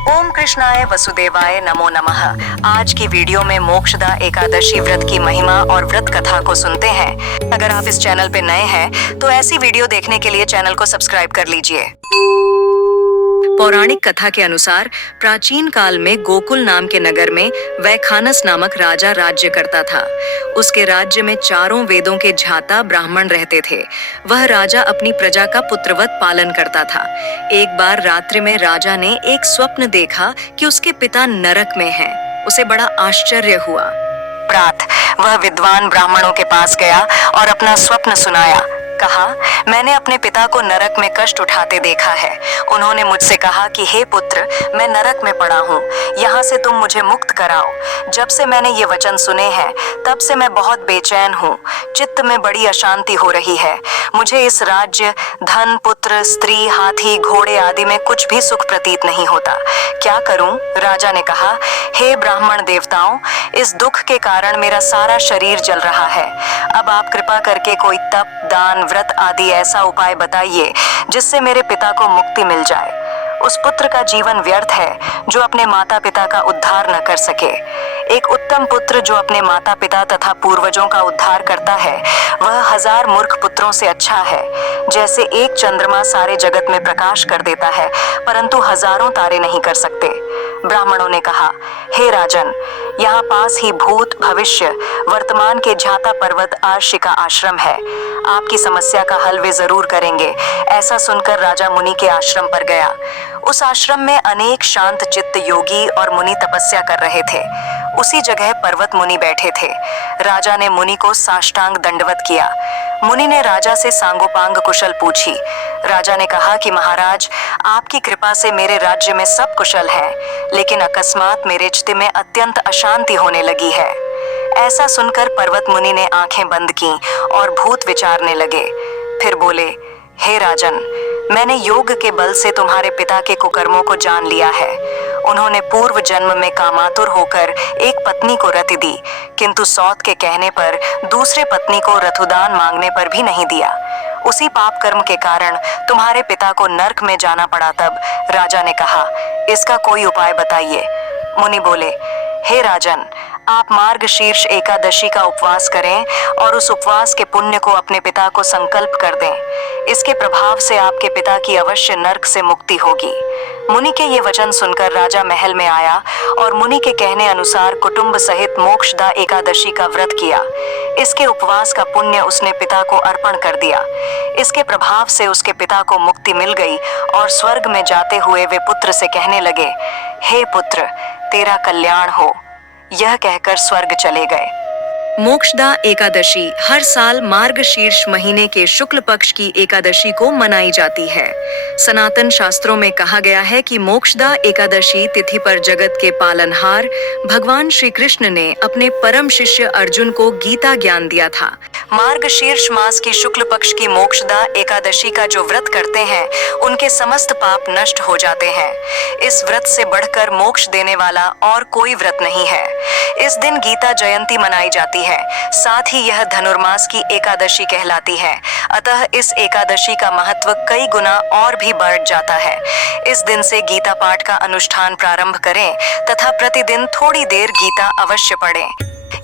ओम कृष्णाय वसुदेवाय नमो नमः। आज की वीडियो में मोक्षदा एकादशी व्रत की महिमा और व्रत कथा को सुनते हैं। अगर आप इस चैनल पे नए हैं तो ऐसी वीडियो देखने के लिए चैनल को सब्सक्राइब कर लीजिए। पौराणिक कथा के अनुसार प्राचीन काल में गोकुल नाम के नगर में वैखानस नामक राजा राज्य करता था। उसके राज्य में चारों वेदों के झाता ब्राह्मण रहते थे। वह राजा अपनी प्रजा का पुत्रवत पालन करता था। एक बार रात्रि में राजा ने एक स्वप्न देखा कि उसके पिता नरक में हैं। उसे बड़ा आश्चर्य हुआ। प्रातः वह विद्वान ब्राह्मणों के पास गया और अपना स्वप्न सुनाया। कहा, मैंने अपने पिता को नरक में कष्ट उठाते देखा है। उन्होंने मुझसे कहा कि हे पुत्र, मैं नरक में पड़ा हूँ, यहाँ से तुम मुझे मुक्त कराओ। जब से मैंने ये वचन सुने हैं तब से मैं बहुत बेचैन हूँ। चित्त में बड़ी अशांति हो रही है। मुझे इस राज्य, धन, पुत्र, स्त्री, हाथी, घोड़े आदि में कुछ भी सुख प्रतीत नहीं होता। क्या करूं? राजा ने कहा, हे ब्राह्मण देवताओं, इस दुख के कारण मेरा सारा शरीर जल रहा है। अब आप कृपा करके कोई तप, दान, व्रत आदि ऐसा उपाय बताइए जिससे मेरे पिता को मुक्ति मिल जाए। उस पुत्र का जीवन व्यर्थ है जो अपने माता पिता का उद्धार न कर सके। एक उत्तम पुत्र जो अपने माता पिता तथा पूर्वजों का उद्धार करता है वह 1000 मूर्ख पुत्रों से अच्छा है। जैसे एक चंद्रमा सारे जगत में प्रकाश कर देता है परंतु हजारों तारे नहीं कर सकते। ब्राह्मणों ने कहा, हे राजन, यहाँ पास ही भूत, भविष्य, वर्तमान के झाता पर्वत आर्षि का आश्रम है। आपकी समस्या का हल वे जरूर करेंगे। ऐसा सुनकर राजा मुनि के आश्रम पर गया। उस आश्रम में अनेक शांत चित्त योगी और मुनि तपस्या कर रहे थे। उसी जगह पर्वत मुनि बैठे थे। राजा ने मुनि को साष्टांग दंडवत किया। मुनि ने राजा से सांगोपांग कुशल पूछी। राजा ने कहा कि महाराज, आपकी कृपा से मेरे राज्य में सब कुशल है, लेकिन अकस्मात मेरे चित्त में अत्यंत अशांति होने लगी है। ऐसा सुनकर पर्वत मुनि ने आंखें बंद की और भूत विचारने लगे। फिर बोले, हे राजन, मैंने योग के बल से तुम्हारे पिता के कुकर्मों को जान लिया है। उन्होंने पूर्व जन्म में कामातुर होकर एक पत्नी को रति दी, किंतु सौत के कहने पर दूसरे पत्नी को रथुदान मांगने पर भी नहीं दिया। उसी पाप कर्म के कारण तुम्हारे पिता को नरक में जाना पड़ा। तब राजा ने कहा, इसका कोई उपाय बताइए। मुनि बोले, हे राजन, आप मार्गशीर्ष एकादशी का उपवास करें और उस उपवास के पुण्य को अपने पिता को संकल्प कर दें। इसके प्रभाव से आपके पिता की अवश्य नरक से मुक्ति होगी। मुनि के ये वचन सुनकर राजा महल में आया और मुनि के कहने अनुसार कुटुंब सहित मोक्षदा एकादशी का व्रत किया। इसके उपवास का पुण्य उसने पिता को अर्पण कर दिया। इसके प्रभाव से उसके पिता को मुक्ति मिल गई और स्वर्ग में जाते हुए वे पुत्र से कहने लगे, हे पुत्र, तेरा कल्याण हो। यह कहकर स्वर्ग चले गए। मोक्षदा एकादशी हर साल मार्गशीर्ष महीने के शुक्ल पक्ष की एकादशी को मनाई जाती है। सनातन शास्त्रों में कहा गया है कि मोक्षदा एकादशी तिथि पर जगत के पालनहार भगवान श्री कृष्ण ने अपने परम शिष्य अर्जुन को गीता ज्ञान दिया था। मार्गशीर्ष मास की शुक्ल पक्ष की मोक्षदा एकादशी का जो व्रत करते हैं उनके समस्त पाप नष्ट हो जाते हैं। इस व्रत से बढ़कर मोक्ष देने वाला और कोई व्रत नहीं है। इस दिन गीता जयंती मनाई जाती है। साथ ही यह धनुर्मास की एकादशी कहलाती है। अतः इस एकादशी का महत्व कई गुना और भी बढ़ जाता है। इस दिन से गीता पाठ का अनुष्ठान प्रारंभ करें तथा प्रतिदिन थोड़ी देर गीता अवश्य पढ़ें।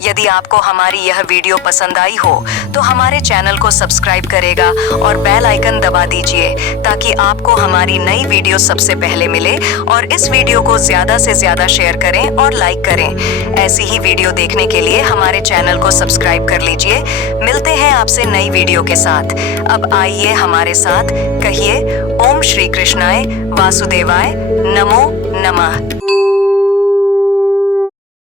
यदि आपको हमारी यह वीडियो पसंद आई हो तो हमारे चैनल को सब्सक्राइब करेगा और बेल आइकन दबा दीजिए ताकि आपको हमारी नई वीडियो सबसे पहले मिले। और इस वीडियो को ज्यादा से ज्यादा शेयर करें और लाइक करें। ऐसी ही वीडियो देखने के लिए हमारे चैनल को सब्सक्राइब कर लीजिए। मिलते हैं आपसे नई वीडियो के साथ। अब आइए हमारे साथ कहिए, ओम श्री कृष्णाय वासुदेवाय नमो नमः।